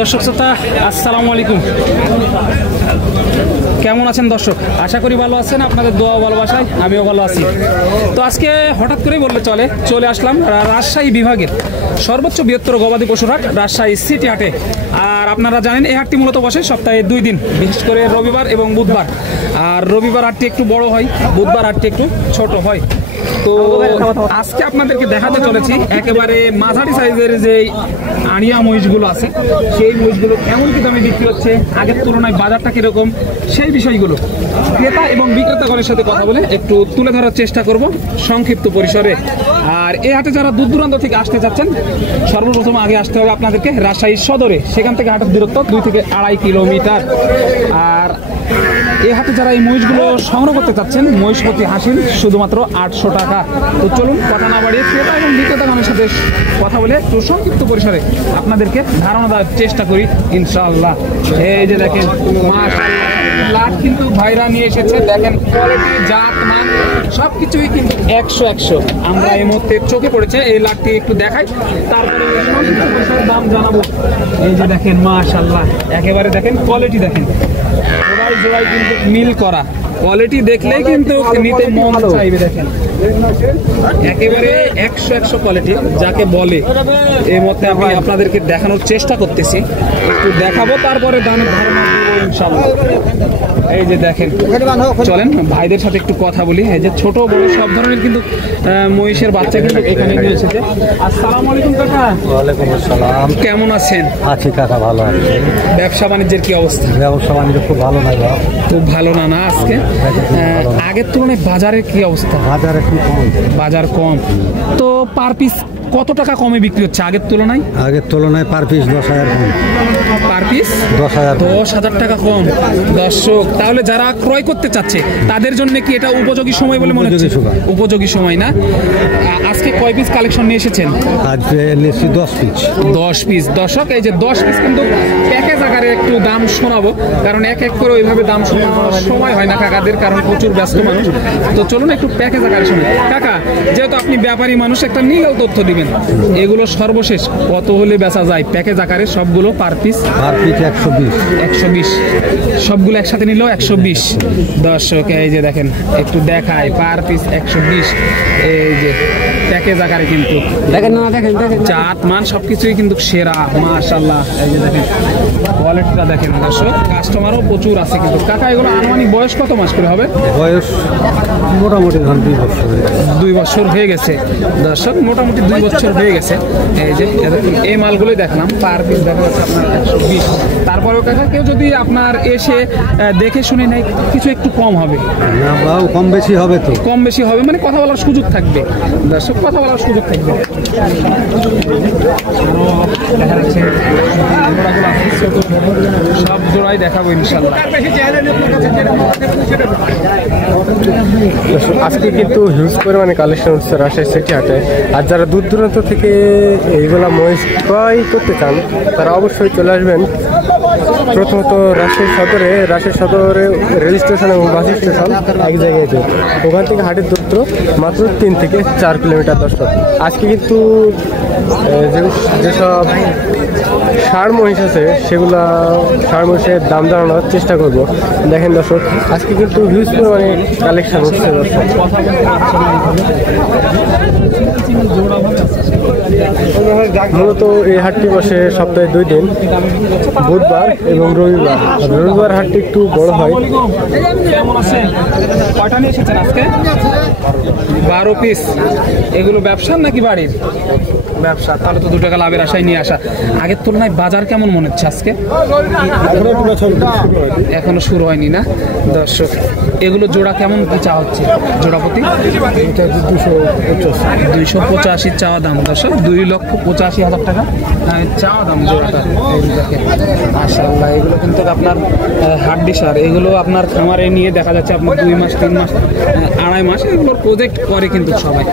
দর্শক শ্রোতা আসসালামু আলাইকুম, কেমন আছেন দর্শক? আশা করি ভালো আছেন। আপনাদের দোয়া ভালোবাসায় আমিও ভালো আছি। তো আজকে হঠাৎ করেই বললে চলে আসলাম রাজশাহী বিভাগের সর্বোচ্চ বৃহত্তর গবাদি পশুর হাট রাজশাহী সিটি হাটে। আর আপনারা জানেন এই হাটটি মূলত বসে সপ্তাহে 2 দিন, বিশেষ করে রবিবার এবং বুধবার। আর রবিবার হাটটি একটু বড় হয়, বুধবার হাটটি একটু ছোট হয়। তো আজকে আপনাদেরকে দেখাতে চলেছি একেবারে মাঝারি সাইজের যে আড়িয়া মহিষগুলো আছে, সেই মহিষগুলো কেমন কি দামে বিক্রি হচ্ছে, আগের তুলনায় বাজারটা কিরকম, সেই বিষয়গুলো ক্রেতা এবং বিক্রেতাগণের সাথে কথা বলে একটু তুলে ধরার চেষ্টা করব সংক্ষিপ্ত পরিসরে। আর এই হাটে যারা দূর দূরান্ত থেকে আসতে চাচ্ছেন, সর্বপ্রথম আগে আসতে হবে আপনাদেরকে রাজশাহী সদরে। সেখান থেকে হাটের দূরত্ব 2 থেকে 2.5 কিলোমিটার। আর এই হাটে যারা এই মহিষগুলো সংগ্রহ করতে চাচ্ছেন, মহিষ প্রতি হাসিল শুধুমাত্র 800 টাকা। তো চলুন কথা না বাড়িয়ে ক্রেতা এবং বিক্রেতাগণের সাথে কথা বলে একটু সংক্ষিপ্ত পরিসরে আপনাদেরকে ধারণা দেওয়ার চেষ্টা করি ইনশাআল্লাহ। এই যে দেখেন লাট কিন্তু ভাইরা নিয়ে এসেছে, দেখেন কোয়ালিটি, জাত, মান সবকিছুই কিন্তু 100 আমরা এই মুহূর্তে চোখে পড়েছে। এই লাটটি একটু দেখাই, তারপরে দাম জানাবো। এই যে দেখেন মাশাআল্লাহ, একেবারে দেখেন কোয়ালিটি, দেখেন জোড়াই কিন্তু মিল করা, কোয়ালিটি দেখলেই কিন্তু নিতে মন চাইবে। দেখেন একেবারে 100 কোয়ালিটি যাকে বলে। এই মধ্যে আমি আপনাদেরকে দেখানোর চেষ্টা করতেছি, একটু দেখাবো, তারপরে দামের ধারণা দিব ইনশাআল্লাহ। এই যে দেখেন, চলেন ভাইদের সাথে একটু কথা বলি। এই যে ছোট বড় সব ধরনের কিন্তু মহিষের বাচ্চা কিন্তু এখানে নিয়ে এসেছে। আসসালামু আলাইকুম কাকা। ওয়ালাইকুম আসসালাম। কেমন আছেন? আছি কাকা, ভালো আছি। ব্যবসা বাণিজ্যের কি অবস্থা? ব্যবসা বাণিজ্য খুব ভালো না, খুব ভালো না। না আজকে আগের তুলনায় বাজারের কি অবস্থা? বাজারে কি কম, বাজার কম। তো পার পিস কত টাকা কমে বিক্রি হচ্ছে আগের তুলনায়? আগের তুলনায় পার পিস 10,000 কম। পার পিস 10,000 টাকা কম। দর্শক, তাহলে যারা ক্রয় করতে চাচ্ছে তাদের জন্য কি এটা উপযোগী সময় বলে মনে হচ্ছে? উপযোগী সময় না। আজকে কয় পিস কালেকশন নিয়ে এসেছেন? আজকে নিয়েছি 10 পিস। 10 পিস। দর্শক, এই যে 10 পিস কিন্তু প্যাকেজ আকারে একটু দাম শোনাবো, কারণ এক এক করে ওইভাবে দাম শোনানোর সময় হয় না কাকাদের, কারণ প্রচুর ব্যস্ত মানুষ। তো চলুন একটু প্যাকেজ আকারে শুনি। কাকা, যেহেতু আপনি ব্যাপারী মানুষ, একটা নিলেও তথ্য দিবেন, এগুলো সর্বশেষ কত হলে বেচা যায় প্যাকেজ আকারে সবগুলো? Per piece 120। সবগুলো একসাথে নিলেও 120। দর্শক, এই যে দেখেন একটু দেখায়, পার পিস 120। এই যে প্যাকেজ আকারে কিন্তু দেখেন, জাত মান সবকিছুই কিন্তু সেরা মাশাআল্লাহ। এই যে দেখেন কোয়ালিটিটা দেখেন দর্শক, কাস্টমারও প্রচুর আছে কিন্তু। কাকা, এগুলো আনুমানিক বয়স কত মাস করে হবে? বয়স মোটামুটি 2 বছর হয়ে গেছে। দর্শক, মোটামুটি 2 বছর হয়ে গেছে। এই যে এই মালগুলোই দেখলাম, পার পিস দেখা যাচ্ছে আপনার 120। তারপরেও কাকা, কেউ যদি আপনার এসে দেখে শুনে নেয়, কিছু একটু কম হবে? কম বেশি হবে। তো কম বেশি হবে মানে কথা বলার সুযোগ থাকবে। দর্শক, কথা বলার সুযোগ থাকবে। সব জোড়াই দেখাবো ইনশাআল্লাহ। আজকে কিন্তু হিউজ পরিমাণে কালেকশন হচ্ছে রাজশাহী সিটি হাটে। আর যারা দূর দূরান্ত থেকে এইগুলা মহিষ ক্রয় করতে চান, তারা অবশ্যই চলে আসবেন প্রথমত রাজশাহী সদরে রেজিস্ট্রেশন এবং বাস স্টেশন এক জায়গায়। ওখান থেকে হাটের দূরত্ব মাত্র 3 থেকে 4 কিলোমিটার। দর্শক, আজকে কিন্তু যেসব ষাঁড় মহিষ আছে, সেগুলা ষাঁড় মহিষের দাম জানানোর চেষ্টা করব। দেখেন দর্শক, আজকে কিন্তু হিউজ পরিমাণে কালেকশন হচ্ছে। দর্শক, মূলত এই হাটটি বসে সপ্তাহে 2 দিন, বুধবার এবং রবিবার। রবিবার হাটটি একটু বড় হয়। কেমন আছেন? কয়টা নিয়ে এসেছেন আজকে? 12 পিস। এগুলো ব্যবসার নাকি বাড়ির? ব্যবসা। তাহলে তো 2 টাকা লাভের আশায় নিয়ে আসা। আগের তুলনায় বাজার কেমন মনে হচ্ছে আজকে? এখনো শুরু হয়নি না। দর্শক, এগুলো জোড়া কেমন চা হচ্ছে? জোড়া প্রতি 285 চাওয়া দাম। দর্শক, 2,85,000 টাকা চাওয়া দাম জোড়াটা। দেখেন মাশাআল্লাহ, এগুলো কিন্তু আপনার হাড্ডি সার। এগুলো আপনার খামারে নিয়ে দেখা যাচ্ছে আপনার 2 মাস 3 মাস 2.5 মাস এগুলোর প্রজেক্ট করে কিন্তু সবাই।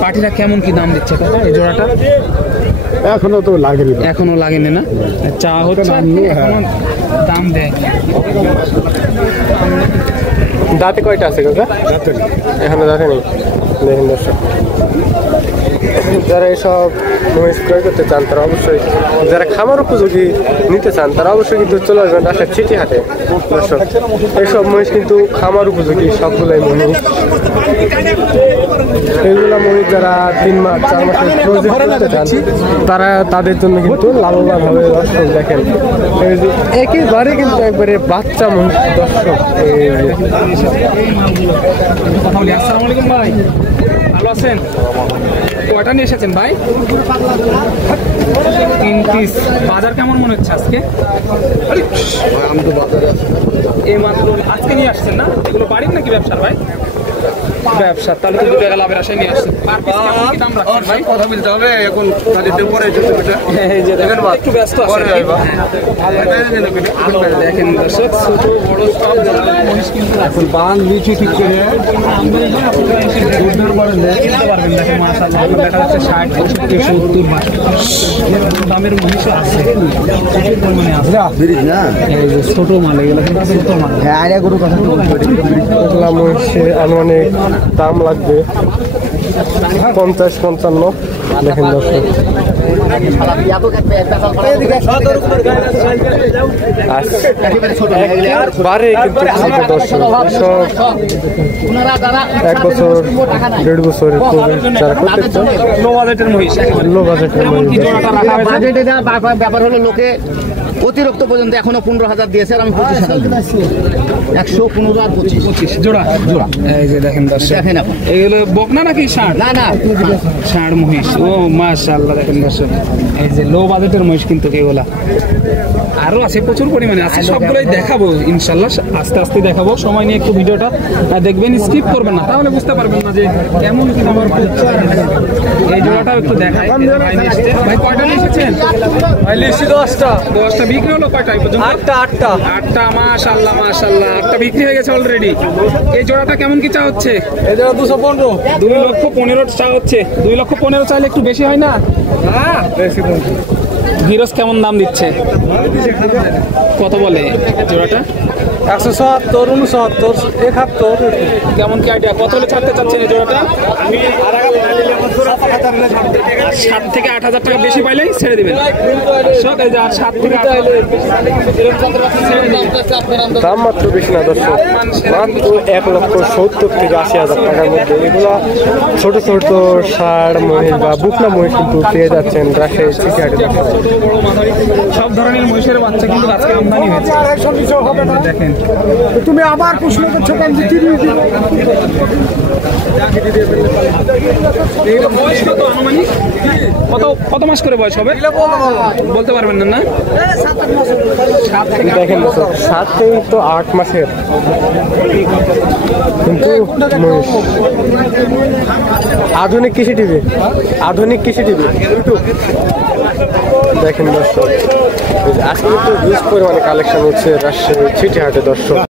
পাটিরা কেমন কি দাম দিচ্ছে কাকা এই জোড়াটা? এখনো লাগেনি না, চা হচ্ছে, এখনো দাম দেয়। দাঁতে কয়টা আছে কাকা? এখনো দাঁতে নেই। দেখেন দর্শক, যারা এসব মহিষ ক্রয় করতে চান তারা অবশ্যই, যারা খামার উপযোগী নিতে চান তারা অবশ্যই কিন্তু চলে আসবেন রাজশাহী সিটি হাটে। দর্শক, এইসব মহিষ কিন্তু খামার উপযোগী সবগুলাই মহিষ। এইগুলা মহিষ যারা 3 মাস 4 মাসের প্রজেক্ট করতে চান তারা তাদের জন্য কিন্তু লাভবান হবে। দর্শক দেখেন, এই যে একেবারে কিন্তু একবারে বাচ্চা মহিষ। দর্শক আসসালামু আলাইকুম ভাই, ভালো আছেন? কয়টা নিয়ে এসেছেন ভাই? 3 পিস। বাজার কেমন মনে হচ্ছে আজকে? এই মাত্র আজকে নিয়ে আসছেন না? এগুলো বাড়ির নাকি ব্যবসার ভাই? ব্যবসা, তাহলে তো 2 টাকা লাভের আশায় নিয়ে আসছেন। পার পিস কেমন কি দাম রাখছেন ভাই? কথা বলতে হবে এখন, এই যে দেখেন, একটু ব্যস্ত আছেন। দেখেন দর্শক, ছোট বড় সব ধরনের মহিষ কিন্তু আছে। বান নিচু ঠিক করে কিনতে পারবেন। দেখেন মাশাআল্লাহ, দেখা যাচ্ছে 60, 65, 70 এরকম দামের মহিষও আছে, প্রচুর পরিমাণে আছে। এই যে ছোট মাল, এগুলো কিন্তু ছোট মাল। এগুলা মহিষের আনুমানিক দাম লাগবে 50-55। দেখেন দর্শক, বারে কিন্তু দর্শক সব 1 বছর 1.5 বছর যারা করতে চান, লো বাজেটের মহিষ, লো বাজেটের মহিষ। কি জোড়াটা রাখা হয়েছে? বাজেটে যা ব্যাপার হলো, লোকে অতিরিক্ত পর্যন্ত এখনো 15,000 দিয়েছে, আর আমি 25,000 দেব। 115 আর 25 জোড়া জোড়া। এই যে দেখেন দর্শক, দেখেন আপনি। এগুলো বকনা নাকি ষাঁড়? না না, ষাঁড় মহিষ। ও মাশাআল্লাহ, দেখেন দর্শক, এই যে লো বাজেটের মহিষ কিন্তু এগুলা। আরো আছে, প্রচুর পরিমাণে আছে, সবগুলোই দেখাবো ইনশাল্লাহ, আস্তে আস্তে দেখাবো। সময় নিয়ে একটু ভিডিওটা দেখবেন, স্কিপ করবেন না, তাহলে বুঝতে পারবেন না যে কেমন কি দাম। এই জোড়াটাও একটু দেখাই। ভাই নিয়ে এসেছে। ভাই কয়টা নিয়ে এসেছেন? 10টা বিক্রি হলো। কয়টা এই পর্যন্ত? 8টা। মাশাআল্লাহ মাশাআল্লাহ, 8টা বিক্রি হয়ে গেছে অলরেডি। এই জোড়াটা কেমন কি চা হচ্ছে? 2,15,000 চা হচ্ছে। 2,15,000 চাইলে একটু বেশি হয় না? গিরস কেমন দাম দিচ্ছে? কত বলে জোড়াটা? 170, 69, 71। কেমন কি আইডিয়া? কত হলে ছাড়তে চাচ্ছেন এই জোড়াটা? 7 থেকে 8,000 টাকা বেশি পাইলেই ছেড়ে দিবেন। দর্শক, এই যে 7 থেকে 8,000 দাম মাত্র বেশি না দর্শক, মাত্র 1,70,000 থেকে 80,000 টাকার মধ্যে এগুলা ছোট ছোট ষাঁড় মহিষ বা বুকনা মহিষ কিন্তু পেয়ে যাচ্ছেন রাজশাহী সিটি হাটে। ছোট বড় মাঝারি সব ধরনের মহিষের বাচ্চা কিন্তু আজকে আমদানি হয়েছে। দেখেন, তুমি আবার প্রশ্ন করছো কেন? বয়স কত আনুমানিক? কত মাস করে বয়স হবে বলতে পারবেন না? 7 থেকে 8 দেখেন দর্শক, 7 থেকে তো 8 মাসের কিন্তু মহিষ। আধুনিক কৃষি টিভি ইউটিউব। দেখেন দর্শক, আজকে কিন্তু হিউজ পরিমাণে কালেকশন হচ্ছে রাজশাহী সিটি হাটে দর্শক।